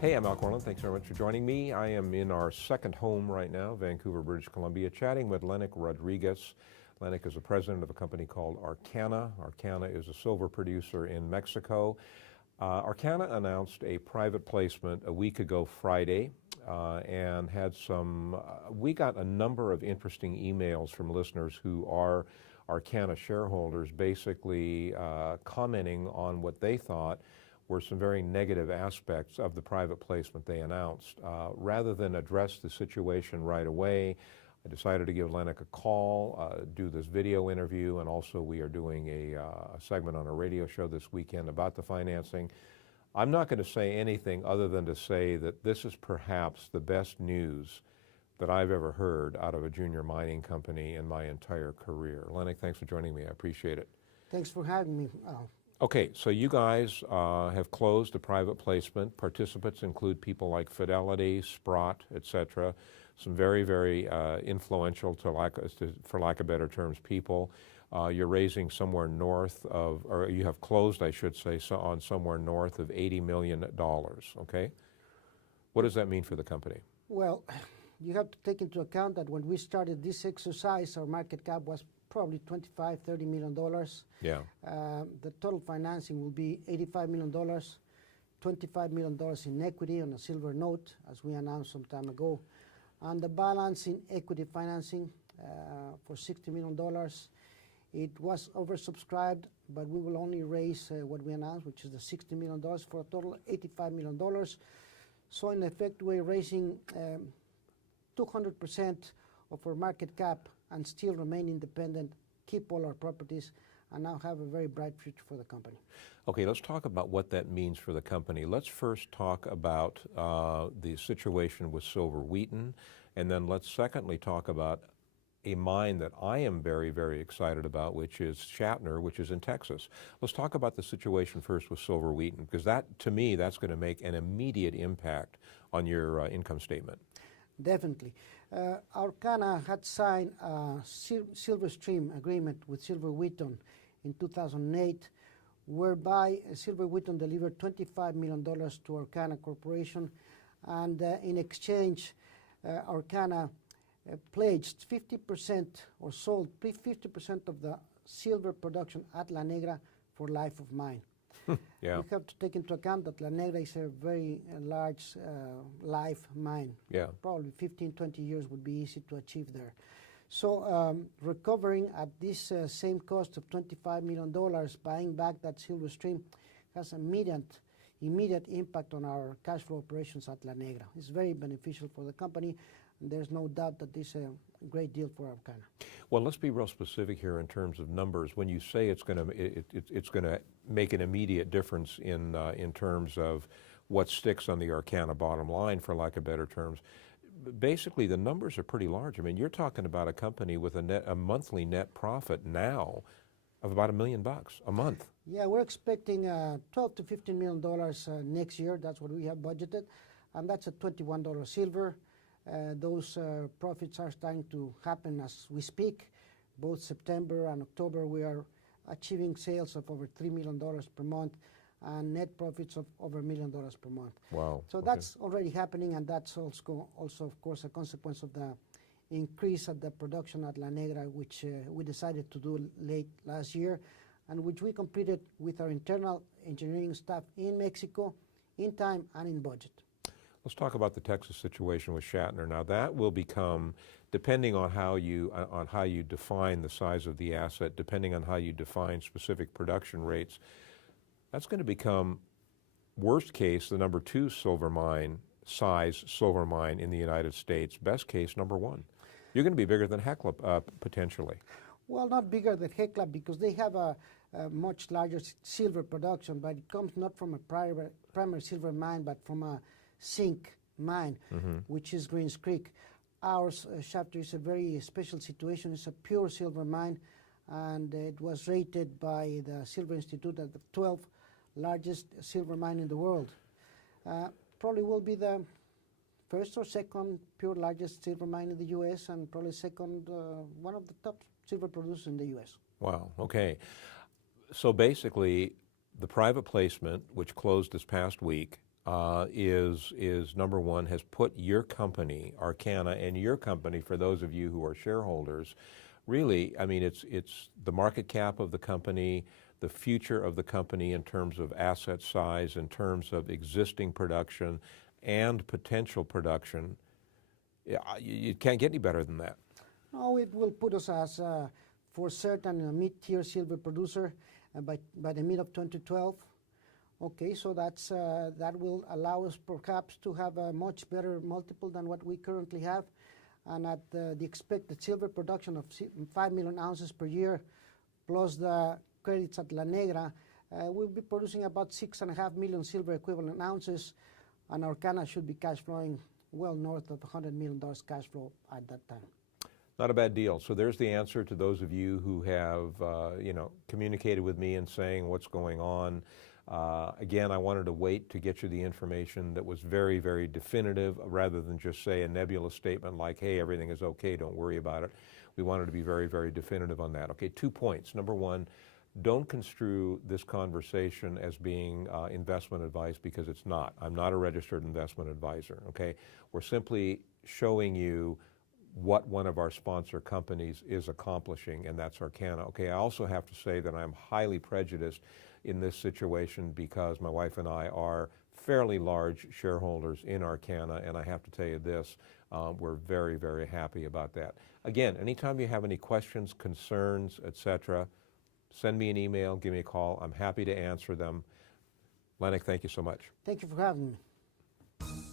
Hey, I'm Al Corlin. Thanks very much for joining me. I am in our second home right now, Vancouver, British Columbia, chatting with Lenic Rodriguez. Lenic is the president of a company called Aurcana. Aurcana is a silver producer in Mexico. Aurcana announced a private placement a week ago Friday and had we got a number of interesting emails from listeners who are Aurcana shareholders, basically commenting on what they thought were some very negative aspects of the private placement they announced. Rather than address the situation right away, I decided to give Lenic a call, do this video interview, and also we are doing a segment on a radio show this weekend about the financing. I'm not going to say anything other than to say that this is perhaps the best news that I've ever heard out of a junior mining company in my entire career. Lenic, thanks for joining me. I appreciate it. Thanks for having me. Okay, so you guys have closed a private placement. Participants include people like Fidelity, Sprott, etc. Some very, very influential, for lack of better terms, people. You're raising somewhere north of, or you have closed, I should say, on somewhere north of $80 million, okay? What does that mean for the company? Well, you have to take into account that when we started this exercise, our market cap was probably $25–30 million. Yeah. The total financing will be $85 million, $25 million in equity on a silver note, as we announced some time ago, and the balance in equity financing for $60 million. It was oversubscribed, but we will only raise what we announced, which is the $60 million for a total of $85 million. So in effect, we're raising 200% of our market cap and still remain independent, keep all our properties, and now have a very bright future for the company. Okay, let's talk about what that means for the company. Let's first talk about the situation with Silver Wheaton, and then let's secondly talk about a mine that I am very, very excited about, which is Shatner, which is in Texas. Let's talk about the situation first with Silver Wheaton, because that, to me, that's going to make an immediate impact on your income statement. Definitely. Aurcana had signed a silver stream agreement with Silver Wheaton in 2008, whereby Silver Wheaton delivered $25 million to Aurcana Corporation, and in exchange, Aurcana pledged 50% or sold 50% of the silver production at La Negra for life of mine. Yeah. You have to take into account that La Negra is a very large life mine. Yeah. Probably 15–20 years would be easy to achieve there. So recovering at this same cost of $25 million, buying back that silver stream has immediate impact on our cash flow operations at La Negra. It's very beneficial for the company, and there's no doubt that this is a great deal for Aurcana. Well, let's be real specific here in terms of numbers. When you say it's going to make an immediate difference in terms of what sticks on the Aurcana bottom line, for lack of better terms, basically the numbers are pretty large. I mean, you're talking about a company with a monthly net profit now of about $1 million a month. Yeah, we're expecting $12–15 million next year. That's what we have budgeted, and that's at $21 silver. Those profits are starting to happen as we speak. Both September and October, we are achieving sales of over $3 million per month and net profits of over $1 million per month. Wow. So that's already happening, and that's also, of course, a consequence of the increase of the production at La Negra, which we decided to do late last year, and which we completed with our internal engineering staff in Mexico, in time and in budget. Let's talk about the Texas situation with Shatner. Now that will become, depending on how you define the size of the asset, depending on how you define specific production rates, that's going to become, worst case, the number 2 silver mine, size silver mine in the United States. Best case, number 1. You're going to be bigger than Hecla potentially. Well, not bigger than Hecla because they have a much larger silver production, but it comes not from a primary silver mine, but from a zinc mine, which is Greens Creek. Ours, Shafter, is a very special situation. It's a pure silver mine, and it was rated by the Silver Institute as the 12th largest silver mine in the world. Probably will be the first or second pure largest silver mine in the U.S. and probably second, one of the top silver producers in the U.S. Wow, okay. So basically, the private placement, which closed this past week, is number one, has put your company, Aurcana, and your company, for those of you who are shareholders, really, I mean, it's the market cap of the company, the future of the company in terms of asset size, in terms of existing production and potential production. You can't get any better than that. No, it will put us as, for certain, a mid-tier silver producer by the mid of 2012. Okay, so that's, that will allow us perhaps to have a much better multiple than what we currently have. And at the expected silver production of 5 million ounces per year, plus the credits at La Negra, we'll be producing about 6.5 million silver equivalent ounces, and Aurcana should be cash flowing well north of $100 million cash flow at that time. Not a bad deal. So there's the answer to those of you who have, you know, communicated with me and saying what's going on. Again, I wanted to wait to get you the information that was very, very definitive, rather than just say a nebulous statement like, hey, everything is okay, don't worry about it. We wanted to be very, very definitive on that. Okay, 2 points. Number one, don't construe this conversation as being investment advice, because it's not. I'm not a registered investment advisor, okay? We're simply showing you what one of our sponsor companies is accomplishing, and that's Aurcana. Okay, I also have to say that I'm highly prejudiced in this situation because my wife and I are fairly large shareholders in Aurcana, and I have to tell you this, we're very, very happy about that. Again, anytime you have any questions, concerns, etc., send me an email, give me a call. I'm happy to answer them. Lenic, thank you so much. Thank you for having me.